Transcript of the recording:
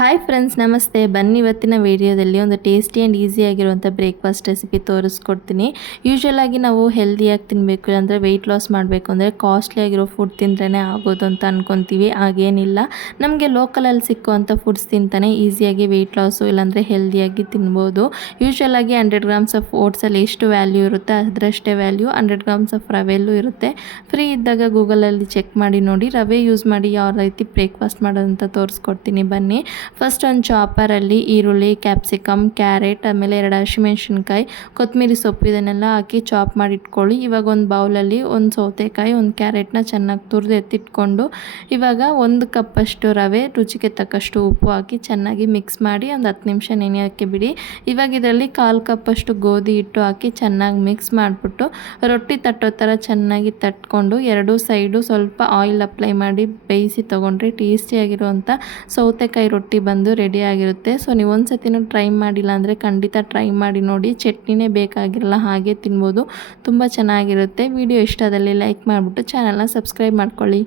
Hi friends, ನಮಸ್ತೆ. ಬನ್ನಿ ಇವತ್ತಿನ ವಿಡಿಯೋದಲ್ಲಿ ಒಂದು ಟೇಸ್ಟಿ ಆ್ಯಂಡ್ ಈಸಿ ಆಗಿರುವಂಥ ಬ್ರೇಕ್ಫಾಸ್ಟ್ ರೆಸಿಪಿ ತೋರಿಸ್ಕೊಡ್ತೀನಿ. ಯೂಶ್ವಲ್ ಆಗಿ ನಾವು ಹೆಲ್ದಿಯಾಗಿ ತಿನ್ನಬೇಕು ಅಂದರೆ ವೆಯ್ಟ್ ಲಾಸ್ ಮಾಡಬೇಕು ಅಂದರೆ ಕಾಸ್ಟ್ಲಿ ಆಗಿರೋ ಫುಡ್ ತಿಂದ್ರೇ ಆಗೋದು ಅಂತ ಅಂದ್ಕೊತೀವಿ. ಹಾಗೇನಿಲ್ಲ, ನಮಗೆ ಲೋಕಲಲ್ಲಿ ಸಿಕ್ಕುವಂಥ ಫುಡ್ಸ್ ತಿಂತಾನೆ ಈಸಿಯಾಗಿ ವೆಯ್ಟ್ ಲಾಸು ಇಲ್ಲಾಂದರೆ ಹೆಲ್ದಿಯಾಗಿ ತಿನ್ಬೋದು. ಯೂಶ್ವಲ್ ಆಗಿ 100 ಗ್ರಾಮ್ಸ್ ಆಫ್ ಓಟ್ಸಲ್ಲಿ ಎಷ್ಟು ವ್ಯಾಲ್ಯೂ ಇರುತ್ತೆ ಅದರಷ್ಟೇ ವ್ಯಾಲ್ಯೂ 100 ಗ್ರಾಮ್ಸ್ ಆಫ್ ರವೆಲ್ಲೂ ಇರುತ್ತೆ. ಫ್ರೀ ಇದ್ದಾಗ ಗೂಗಲಲ್ಲಿ ಚೆಕ್ ಮಾಡಿ ನೋಡಿ. ರವೆ ಯೂಸ್ ಮಾಡಿ ಯಾವ ರೀತಿ ಬ್ರೇಕ್ಫಾಸ್ಟ್ ಮಾಡೋದಂತ ತೋರಿಸ್ಕೊಡ್ತೀನಿ ಬನ್ನಿ. ಫಸ್ಟ್ ಒಂದು ಚಾಪರಲ್ಲಿ ಈರುಳ್ಳಿ, ಕ್ಯಾಪ್ಸಿಕಮ್, ಕ್ಯಾರೆಟ್, ಆಮೇಲೆ 2 ಹಸಿಮೆಣಸಿನ್ಕಾಯಿ, ಕೊತ್ತಂಬರಿ ಸೊಪ್ಪು ಇದನ್ನೆಲ್ಲ ಹಾಕಿ ಚಾಪ್ ಮಾಡಿ ಇಟ್ಕೊಳ್ಳಿ. ಇವಾಗ ಒಂದು ಬೌಲಲ್ಲಿ ಒಂದು ಸೌತೆಕಾಯಿ, ಒಂದು ಕ್ಯಾರೆಟ್ನ ಚೆನ್ನಾಗಿ ತುರಿದು ಎತ್ತಿಟ್ಕೊಂಡು ಇವಾಗ 1 ಕಪ್ಪಷ್ಟು ರವೆ, ರುಚಿಗೆ ತಕ್ಕಷ್ಟು ಉಪ್ಪು ಹಾಕಿ ಚೆನ್ನಾಗಿ ಮಿಕ್ಸ್ ಮಾಡಿ ಒಂದು 10 ನಿಮಿಷ ನೆನೆಯೋಕ್ಕೆ ಬಿಡಿ. ಇವಾಗ ಇದರಲ್ಲಿ 1/4 ಕಪ್ಪಷ್ಟು ಗೋಧಿ ಹಿಟ್ಟು ಹಾಕಿ ಚೆನ್ನಾಗಿ ಮಿಕ್ಸ್ ಮಾಡಿಬಿಟ್ಟು ರೊಟ್ಟಿ ತಟ್ಟೋ ಥರ ಚೆನ್ನಾಗಿ ತಟ್ಕೊಂಡು 2 ಸೈಡು ಸ್ವಲ್ಪ ಆಯಿಲ್ ಅಪ್ಲೈ ಮಾಡಿ ಬೇಯಿಸಿ ತೊಗೊಂಡ್ರೆ ಟೇಸ್ಟಿಯಾಗಿರುವಂಥ ಸೌತೆಕಾಯಿ ರೊಟ್ಟಿ ಬಂದು ರೆಡಿ ಆಗಿರುತ್ತೆ. ಸೊ ನೀವು ಒಂದು ಸತಿನೂ ಟ್ರೈ ಮಾಡಿಲ್ಲ ಅಂದರೆ ಖಂಡಿತ ಟ್ರೈ ಮಾಡಿ ನೋಡಿ. ಚಟ್ನಿನೇ ಬೇಕಾಗಿರಲ್ಲ, ಹಾಗೆ ತಿನ್ಬೋದು, ತುಂಬ ಚೆನ್ನಾಗಿರುತ್ತೆ. ವಿಡಿಯೋ ಇಷ್ಟ ಆದಲ್ಲಿ ಲೈಕ್ ಮಾಡಿಬಿಟ್ಟು ಚಾನಲ್ನ ಸಬ್ಸ್ಕ್ರೈಬ್ ಮಾಡ್ಕೊಳ್ಳಿ.